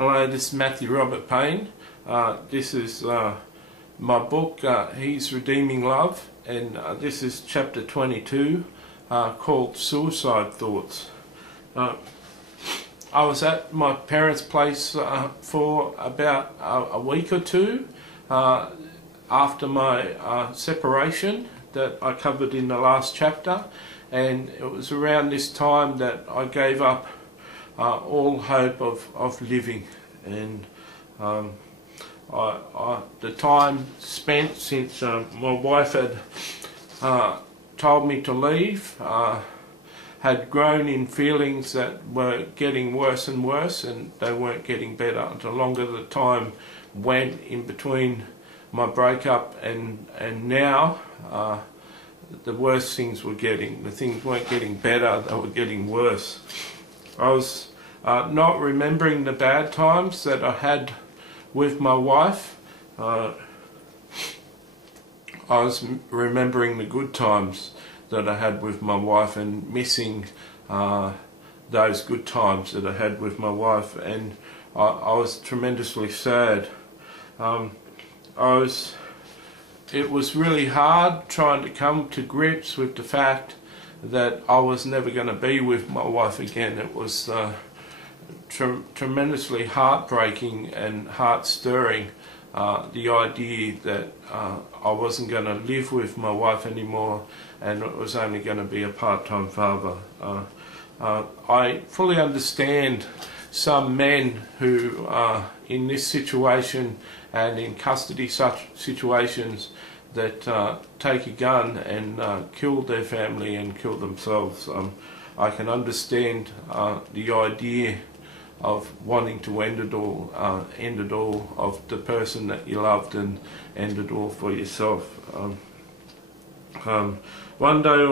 Hello, this is Mattthew Pyane. This is my book, He's Redeeming Love, and this is chapter 22, called Suicide Thoughts. I was at my parents' place for about a week or two after my separation that I covered in the last chapter, and it was around this time that I gave up all hope of living, and the time spent since my wife had told me to leave had grown in feelings that were getting worse and worse, and they weren't getting better. The longer the time went in between my breakup and now, the worse things were getting. The things weren't getting better, they were getting worse. I was not remembering the bad times that I had with my wife. I was remembering the good times that I had with my wife and missing those good times that I had with my wife, and I was tremendously sad. It was really hard trying to come to grips with the fact that I was never going to be with my wife again. It was tremendously heartbreaking and heart-stirring, the idea that I wasn't going to live with my wife anymore, and it was only going to be a part-time father. I fully understand some men who are in this situation and in custody such situations that take a gun and kill their family and kill themselves. I can understand the idea of wanting to end it all, of the person that you loved, and end it all for yourself. One day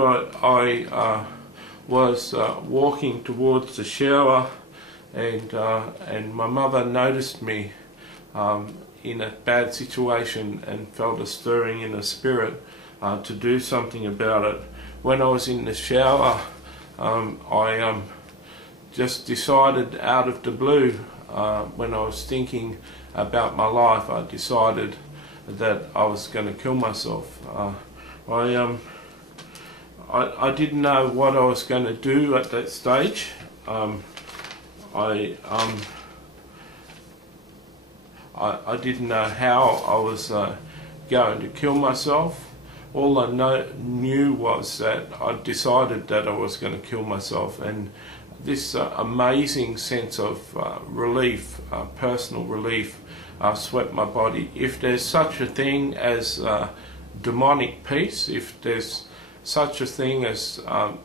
I was walking towards the shower, and my mother noticed me in a bad situation and felt a stirring in her spirit to do something about it. When I was in the shower, I just decided out of the blue, when I was thinking about my life, I decided that I was going to kill myself. I didn't know what I was going to do at that stage. I didn't know how I was going to kill myself. All I knew was that I decided that I was going to kill myself, and this amazing sense of relief, personal relief, swept my body. If there's such a thing as demonic peace, if there's such a thing as a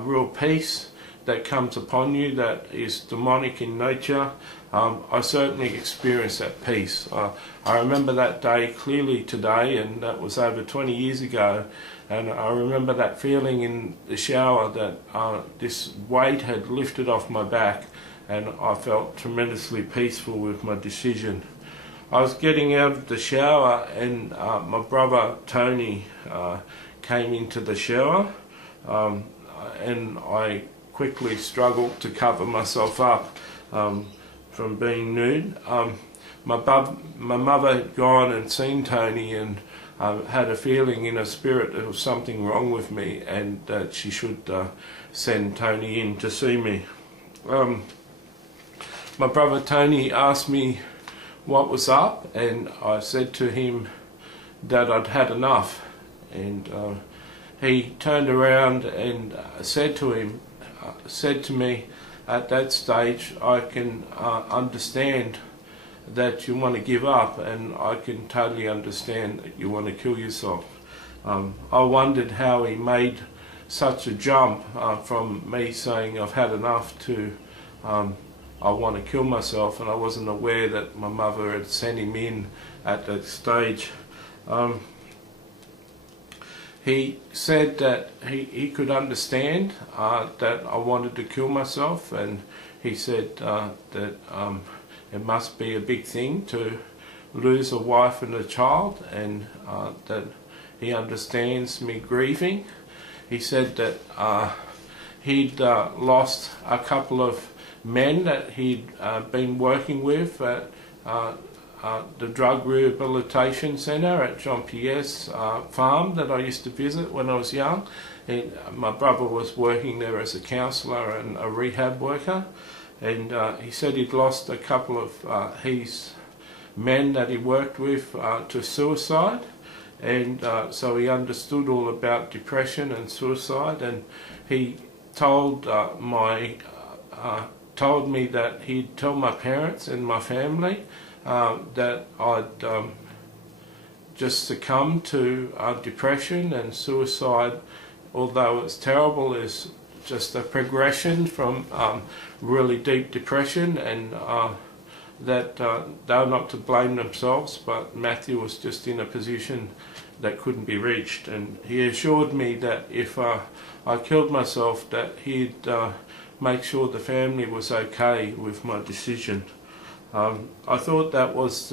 real peace that comes upon you that is demonic in nature, I certainly experienced that peace. I remember that day clearly today, and that was over 20 years ago, and I remember that feeling in the shower that this weight had lifted off my back, and I felt tremendously peaceful with my decision. I was getting out of the shower, and my brother Tony came into the shower, and I quickly struggled to cover myself up from being nude. My mother had gone and seen Tony and had a feeling in her spirit there was something wrong with me, and that she should send Tony in to see me. My brother Tony asked me what was up, and I said to him that I'd had enough, and he turned around and said to me at that stage, I can understand that you want to give up, and I can totally understand that you want to kill yourself. I wondered how he made such a jump from me saying I've had enough to I want to kill myself, and I wasn't aware that my mother had sent him in at that stage. He said that he could understand that I wanted to kill myself, and he said that it must be a big thing to lose a wife and a child, and that he understands me grieving. He said that he'd lost a couple of men that he'd been working with at the Drug Rehabilitation Centre at John Pierre's farm that I used to visit when I was young. My brother was working there as a counsellor and a rehab worker, and he said he'd lost a couple of his men that he worked with to suicide, and so he understood all about depression and suicide, and he told told me that he'd tell my parents and my family that I'd just succumbed to depression, and suicide, although it's terrible, is just a progression from really deep depression, and that they're not to blame themselves, but Mattthew was just in a position that couldn't be reached, and he assured me that if I killed myself, that he'd make sure the family was okay with my decision. I thought that was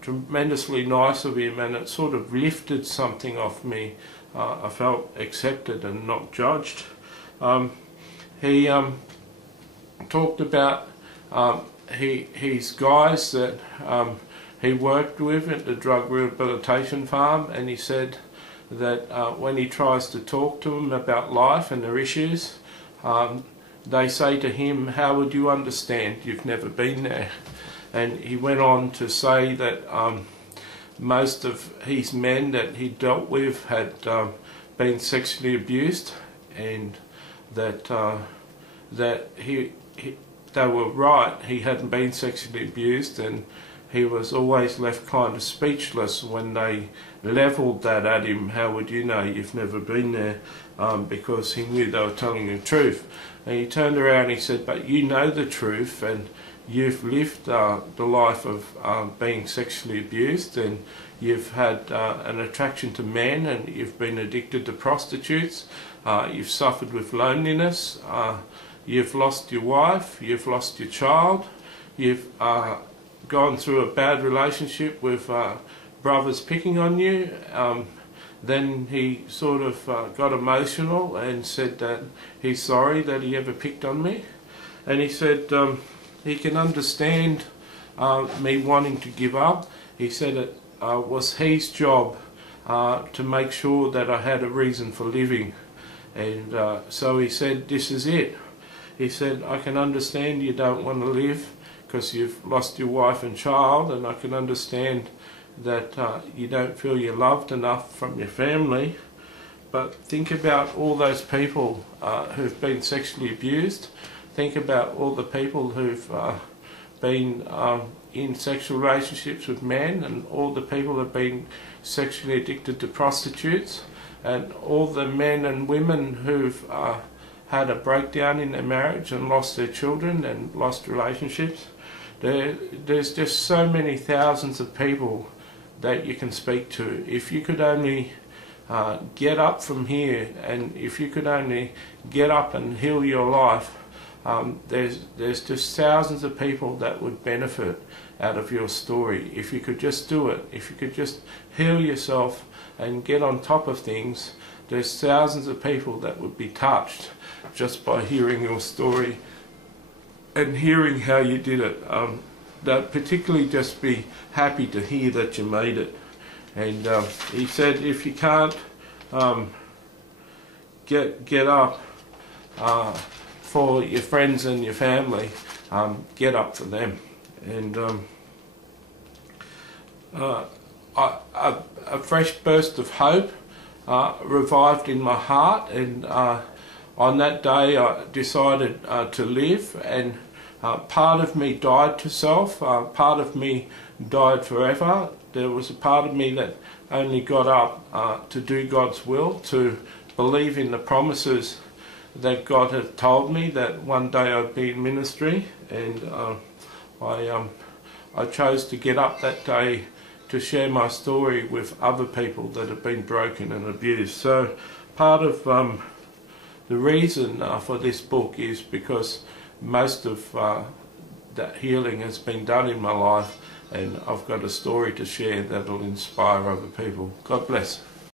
tremendously nice of him, and it sort of lifted something off me. I felt accepted and not judged. He talked about his guys that he worked with at the drug rehabilitation farm, and he said that when he tries to talk to them about life and their issues, they say to him, "How would you understand? You've never been there." And he went on to say that most of his men that he dealt with had been sexually abused, and that they were right, he hadn't been sexually abused, and he was always left kind of speechless when they levelled that at him. How would you know? You've never been there, because he knew they were telling the truth. And he turned around and he said, "But you know the truth, and you've lived the life of being sexually abused, and you've had an attraction to men, and you've been addicted to prostitutes, you've suffered with loneliness, you've lost your wife, you've lost your child, you've gone through a bad relationship with brothers picking on you." Then he sort of got emotional and said that he's sorry that he ever picked on me. And he said he can understand me wanting to give up. He said it was his job to make sure that I had a reason for living. And so he said, "This is it." He said, "I can understand you don't want to live because you've lost your wife and child, and I can understand that you don't feel you're loved enough from your family, but think about all those people who've been sexually abused. Think about all the people who've been in sexual relationships with men, and all the people who've been sexually addicted to prostitutes, and all the men and women who've had a breakdown in their marriage and lost their children and lost relationships. There's just so many thousands of people that you can speak to. If you could only get up from here, and if you could only get up and heal your life, there's just thousands of people that would benefit out of your story. If you could just do it, if you could just heal yourself and get on top of things, there's thousands of people that would be touched just by hearing your story and hearing how you did it. They'd particularly just be happy to hear that you made it. And he said, if you can't get up for your friends and your family, get up for them. And a fresh burst of hope revived in my heart, and on that day I decided to live, and part of me died to self, part of me died forever. There was a part of me that only got up to do God's will, to believe in the promises that God had told me that one day I'd be in ministry, and I chose to get up that day to share my story with other people that have been broken and abused. So part of the reason for this book is because most of that healing has been done in my life, and I've got a story to share that will inspire other people. God bless.